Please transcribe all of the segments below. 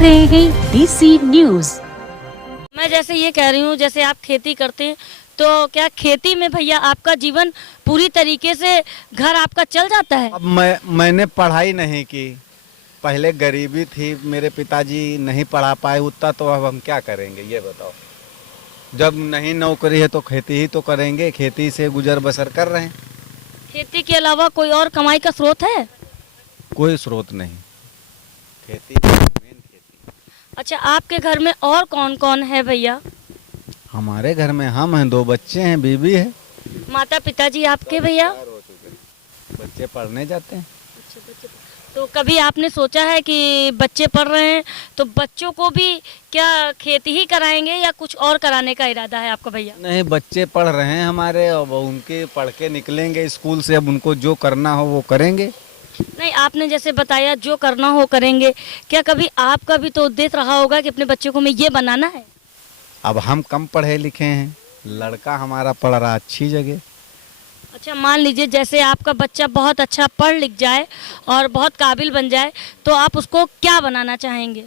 रहे हैं DC news. मैं जैसे ये कह रही हूँ, जैसे आप खेती करते हैं तो क्या खेती में भैया आपका जीवन पूरी तरीके से घर आपका चल जाता है? अब मैंने पढ़ाई नहीं की, पहले गरीबी थी, मेरे पिताजी नहीं पढ़ा पाए उतना, तो अब हम क्या करेंगे ये बताओ। जब नहीं नौकरी है तो खेती ही तो करेंगे, खेती से गुजर बसर कर रहे हैं। खेती के अलावा कोई और कमाई का स्रोत है? कोई स्रोत नहीं, खेती मेन खेती। अच्छा, आपके घर में और कौन कौन है भैया? हमारे घर में हम हैं, 2 बच्चे हैं, बीवी है। माता पिताजी आपके भैया? हो चुके, बच्चे पढ़ने जाते हैं। तो कभी आपने सोचा है कि बच्चे पढ़ रहे हैं तो बच्चों को भी क्या खेती ही कराएंगे या कुछ और कराने का इरादा है आपका भैया? नहीं, बच्चे पढ़ रहे हैं हमारे, अब उनके पढ़ के निकलेंगे स्कूल से, अब उनको जो करना हो वो करेंगे। नहीं, आपने जैसे बताया जो करना हो करेंगे, क्या कभी आपका भी तो उद्देश्य रहा होगा कि अपने बच्चे को मैं ये बनाना है? अब हम कम पढ़े लिखे हैं, लड़का हमारा पढ़ रहा अच्छी जगह। अच्छा, मान लीजिए जैसे आपका बच्चा बहुत अच्छा पढ़ लिख जाए और बहुत काबिल बन जाए तो आप उसको क्या बनाना चाहेंगे?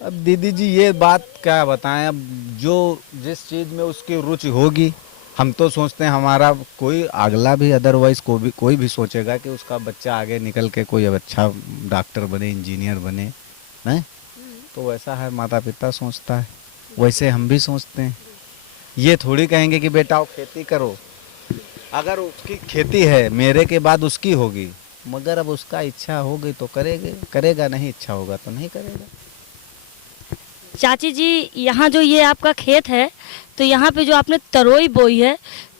अब दीदी जी ये बात क्या बताएं, अब जो जिस चीज़ में उसकी रुचि होगी, हम तो सोचते हैं हमारा कोई अगला भी अदरवाइज कोई भी सोचेगा कि उसका बच्चा आगे निकल के कोई अच्छा डॉक्टर बने, इंजीनियर बने, हैं? तो वैसा है माता पिता सोचता है, वैसे हम भी सोचते हैं। ये थोड़ी कहेंगे कि बेटा आओ खेती करो, अगर उसकी खेती है मेरे के बाद उसकी होगी, मगर अब उसका इच्छा होगी तो करेगा, नहीं इच्छा होगा तो नहीं करेगा। चाची जी, यहाँ जो ये आपका खेत है तो यहाँ पे जो आपने तरोई बोई है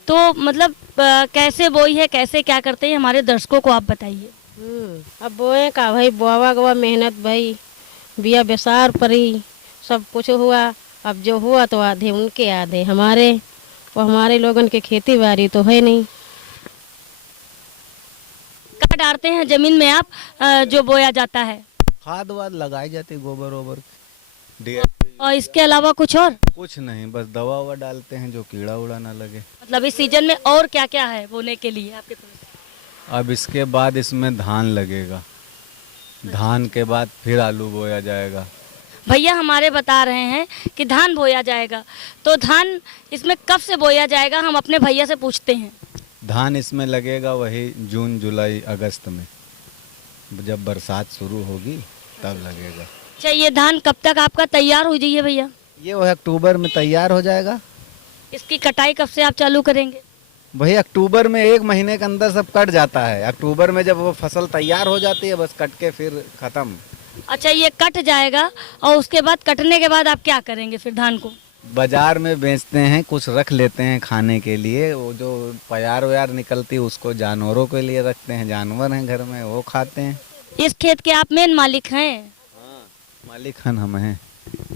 तो मतलब कैसे बोई है, कैसे क्या करते हैं, हमारे दर्शकों को आप बताइए। अब बोए का भाई, बोवा गवा मेहनत भाई, बिया बेसार परी, सब कुछ हुआ। अब जो हुआ तो आधे उनके आधे हमारे, वो हमारे लोगन के खेती बाड़ी तो है नहीं। क्या डालते हैं जमीन में आप जो बोया जाता है? खाद वाद लगाई जाती, गोबर वोबर, और इसके अलावा कुछ और? कुछ नहीं, बस दवा ववा डालते हैं जो कीड़ा उड़ा ना लगे। मतलब इस सीजन में और क्या क्या है बोने के लिए आपके पास? अब इसके बाद इसमें धान लगेगा, धान के बाद फिर आलू बोया जाएगा। भैया हमारे बता रहे हैं कि धान बोया जाएगा, तो धान इसमें कब से बोया जाएगा, हम अपने भैया से पूछते हैं। धान इसमें लगेगा वही जून जुलाई अगस्त में, जब बरसात शुरू होगी तब लगेगा। अच्छा, ये धान कब तक आपका तैयार हो जाइए भैया? ये वह अक्टूबर में तैयार हो जाएगा। इसकी कटाई कब से आप चालू करेंगे? वही अक्टूबर में, 1 महीने के अंदर सब कट जाता है। अक्टूबर में जब वो फसल तैयार हो जाती है, बस कट के फिर खत्म। अच्छा, ये कट जाएगा और उसके बाद कटने के बाद आप क्या करेंगे फिर धान को? बाजार में बेचते हैं, कुछ रख लेते हैं खाने के लिए, वो जो प्यार व्यार निकलती है उसको जानवरों के लिए रखते हैं, जानवर हैं घर में वो खाते हैं। इस खेत के आप मेन मालिक हैं? हाँ, मालिक हम हैं।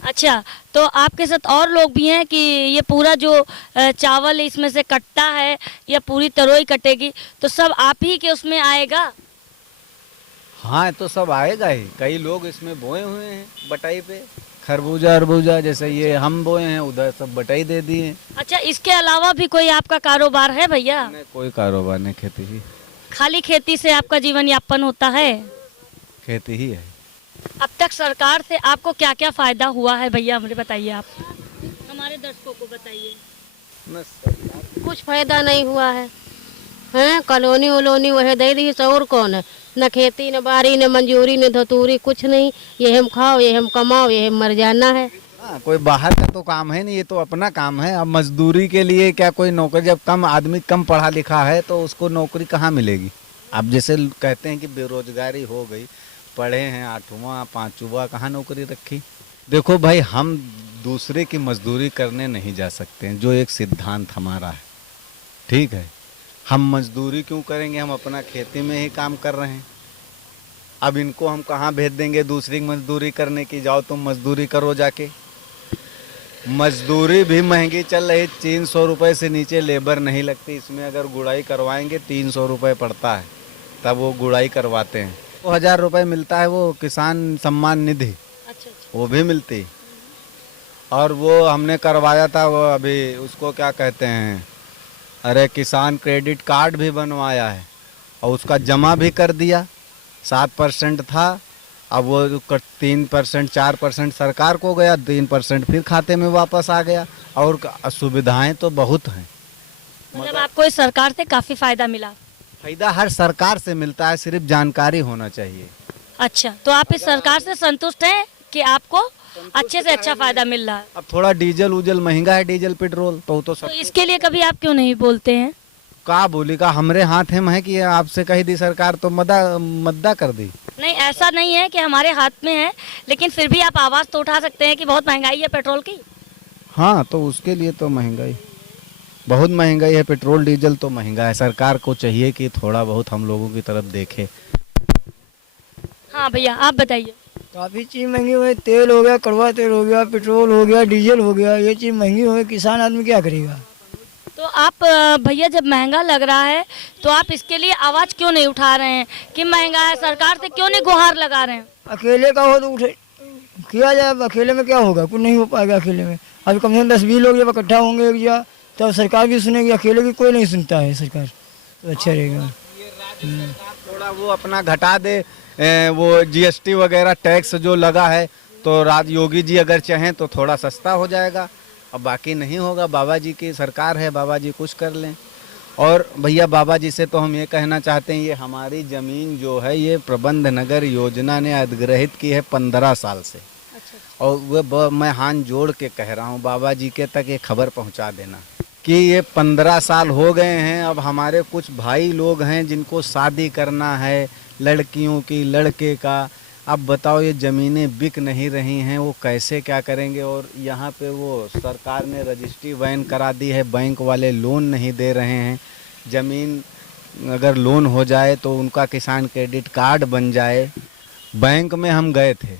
अच्छा, तो आपके साथ और लोग भी हैं कि ये पूरा जो चावल इसमें से कटता है या पूरी तरोई कटेगी तो सब आप ही के उसमें आएगा? हाँ, तो सब आएगा ही, कई लोग इसमें बोए हुए हैं बटाई पे, खरबूजा अरबूजा, जैसे ये हम बोए हैं उधर सब बटाई दे दिए। अच्छा, इसके अलावा भी कोई आपका कारोबार है भैया? नहीं, कोई कारोबार नहीं, खेती ही, खाली खेती से आपका जीवन यापन होता है? खेती ही है। अब तक सरकार से आपको क्या क्या फायदा हुआ है भैया, मुझे बताइए, आप हमारे दर्शकों को बताइए। कुछ फायदा नहीं हुआ है, हैं? कॉलोनी वलोनी वह दे दी, और कौन है? न खेती न बारी न मंजूरी न धतूरी, कुछ नहीं। ये हम खाओ, ये हम कमाओ, ये हम मर जाना है। हाँ, कोई बाहर का तो काम है नहीं, ये तो अपना काम है। अब मजदूरी के लिए क्या कोई नौकरी, जब कम आदमी कम पढ़ा लिखा है तो उसको नौकरी कहाँ मिलेगी? अब जैसे कहते हैं कि बेरोजगारी हो गई, पढ़े हैं 8वां 5वां, कहाँ नौकरी रखी? देखो भाई, हम दूसरे की मजदूरी करने नहीं जा सकते हैं, जो एक सिद्धांत हमारा है, ठीक है। हम मजदूरी क्यों करेंगे, हम अपना खेती में ही काम कर रहे हैं। अब इनको हम कहाँ भेज देंगे दूसरी मजदूरी करने की, जाओ तुम मजदूरी करो जाके। मजदूरी भी महंगी चल रही, 300 रुपये से नीचे लेबर नहीं लगती इसमें। अगर गुड़ाई करवाएंगे 300 रुपये पड़ता है, तब वो गुड़ाई करवाते हैं। 1000 रुपये मिलता है वो किसान सम्मान निधि, अच्छा। वो भी मिलती। और वो हमने करवाया था, वो अभी उसको क्या कहते हैं, अरे किसान क्रेडिट कार्ड भी बनवाया है और उसका जमा भी कर दिया। 7% था, अब वो 3% 4% सरकार को गया, 3% फिर खाते में वापस आ गया। और सुविधाएं तो बहुत हैं। मतलब आपको इस सरकार से काफी फायदा मिला। फायदा हर सरकार से मिलता है, सिर्फ जानकारी होना चाहिए। अच्छा, तो आप इस सरकार से संतुष्ट हैं कि आपको अच्छे से अच्छा फायदा मिल रहा है? अब थोड़ा डीजल उजल महंगा है, डीजल पेट्रोल तो तो इसके लिए कभी आप क्यों नहीं बोलते हैं? का बोली का हमरे हाथ है कि आपसे कही दी सरकार तो मद्दा कर दी। नहीं, ऐसा नहीं है कि हमारे हाथ में है, लेकिन फिर भी आप आवाज तो उठा सकते हैं कि बहुत महंगाई है पेट्रोल की। हाँ, तो उसके लिए तो महंगाई, बहुत महंगाई है, पेट्रोल डीजल तो महंगा है। सरकार को चाहिए कि थोड़ा बहुत हम लोगों की तरफ देखे। हाँ भैया, आप बताइए। काफ़ी चीज़ महंगी हुई, तेल हो गया, कड़वा तेल हो गया, पेट्रोल हो गया, डीजल हो गया, ये चीज़ महंगी हुई, किसान आदमी क्या करेगा। तो आप भैया, जब महंगा लग रहा है तो आप इसके लिए आवाज क्यों नहीं उठा रहे हैं कि महंगा है? सरकार से क्यों नहीं गुहार लगा रहे हैं? अकेले का हो तो उठे किया जाए, अब अकेले में क्या होगा, कुछ नहीं हो पाएगा अकेले में। अब कम से कम 10-20 लोग जब इकट्ठा होंगे एक जगह तब सरकार भी सुनेगी, अकेले की कोई नहीं सुनता है सरकार, तो अच्छा रहेगा। थोड़ा वो अपना घटा दे, वो जीएसटी वगैरह टैक्स जो लगा है, तो योगी जी अगर चाहें तो थोड़ा सस्ता हो जाएगा। अब बाकी नहीं होगा, बाबा जी की सरकार है, बाबा जी कुछ कर लें। और भैया बाबा जी से तो हम ये कहना चाहते हैं, ये हमारी ज़मीन जो है ये प्रबंध नगर योजना ने अधिग्रहित की है 15 साल से। और वो मैं हाथ जोड़ के कह रहा हूँ, बाबा जी के तक ये खबर पहुँचा देना कि ये 15 साल हो गए हैं। अब हमारे कुछ भाई लोग हैं जिनको शादी करना है, लड़कियों की, लड़के का। अब बताओ, ये ज़मीनें बिक नहीं रही हैं, वो कैसे क्या करेंगे। और यहाँ पे वो सरकार ने रजिस्ट्री बैन करा दी है, बैंक वाले लोन नहीं दे रहे हैं। ज़मीन अगर लोन हो जाए तो उनका किसान क्रेडिट कार्ड बन जाए। बैंक में हम गए थे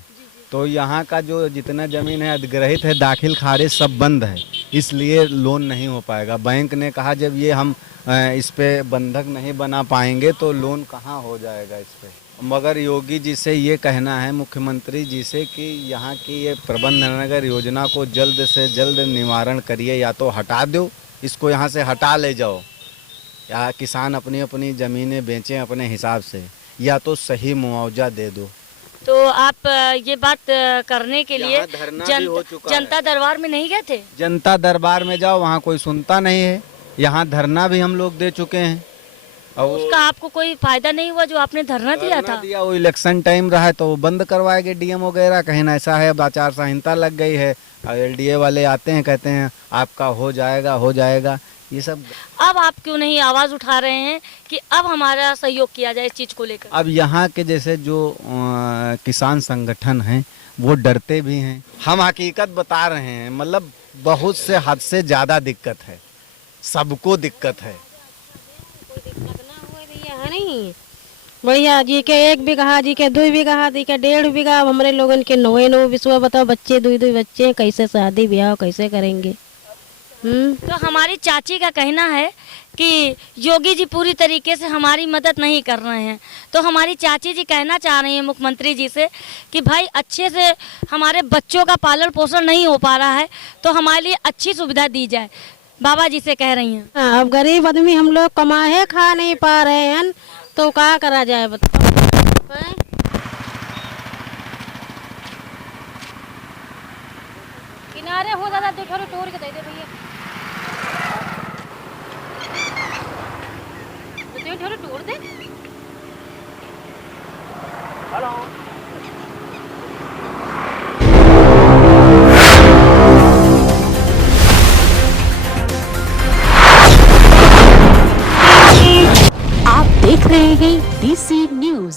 तो यहाँ का जो जितना ज़मीन है अधिग्रहित है, दाखिल खारिज सब बंद है, इसलिए लोन नहीं हो पाएगा। बैंक ने कहा जब ये हम इस पे बंधक नहीं बना पाएंगे तो लोन कहाँ हो जाएगा इस पे। मगर योगी जी से ये कहना है, मुख्यमंत्री जी से, कि यहाँ की ये प्रबंध नगर योजना को जल्द से जल्द निवारण करिए, या तो हटा दो इसको, यहाँ से हटा ले जाओ, या किसान अपनी अपनी ज़मीनें बेचें अपने हिसाब से, या तो सही मुआवजा दे दो। तो आप ये बात करने के लिए जनता दरबार में नहीं गए थे? जनता दरबार में जाओ, वहाँ कोई सुनता नहीं है। यहाँ धरना भी हम लोग दे चुके हैं। और उसका आपको कोई फायदा नहीं हुआ जो आपने धरना दिया था? वो इलेक्शन टाइम रहा है तो वो बंद करवाएंगे डीएम वगैरह, कहीं ना ऐसा है। अब आचार संहिता लग गई है, एलडीए वाले आते हैं, कहते हैं आपका हो जाएगा ये सब। अब आप क्यों नहीं आवाज उठा रहे हैं कि अब हमारा सहयोग किया जाए इस चीज को लेकर? अब यहाँ के जैसे जो किसान संगठन हैं वो डरते भी हैं। हम हकीकत बता रहे हैं, मतलब बहुत से हद से ज़्यादा दिक्कत है, सबको दिक्कत है। नहीं बढ़िया जी के 1 बीघा, जी के 2 बीघा, जी के 1.5 बीघा। अब हमारे लोगन के 9 विश्वा, बताओ, बच्चे 2 बच्चे, कैसे शादी ब्याह कैसे करेंगे। तो हमारी चाची का कहना है कि योगी जी पूरी तरीके से हमारी मदद नहीं कर रहे हैं। तो हमारी चाची जी कहना चाह रही हैं मुख्यमंत्री जी से कि भाई अच्छे से हमारे बच्चों का पालन पोषण नहीं हो पा रहा है, तो हमारे लिए अच्छी सुविधा दी जाए। बाबा जी से कह रही हैं। हाँ, अब गरीब आदमी हम लोग कमाए खा नहीं पा रहे हैं, तो क्या करा जाए बताओ। किनारे हो दादा, देखो तोड़ के दे दे भैया, तोड़ दे। हेलो, आप देख रहे हैं DC न्यूज।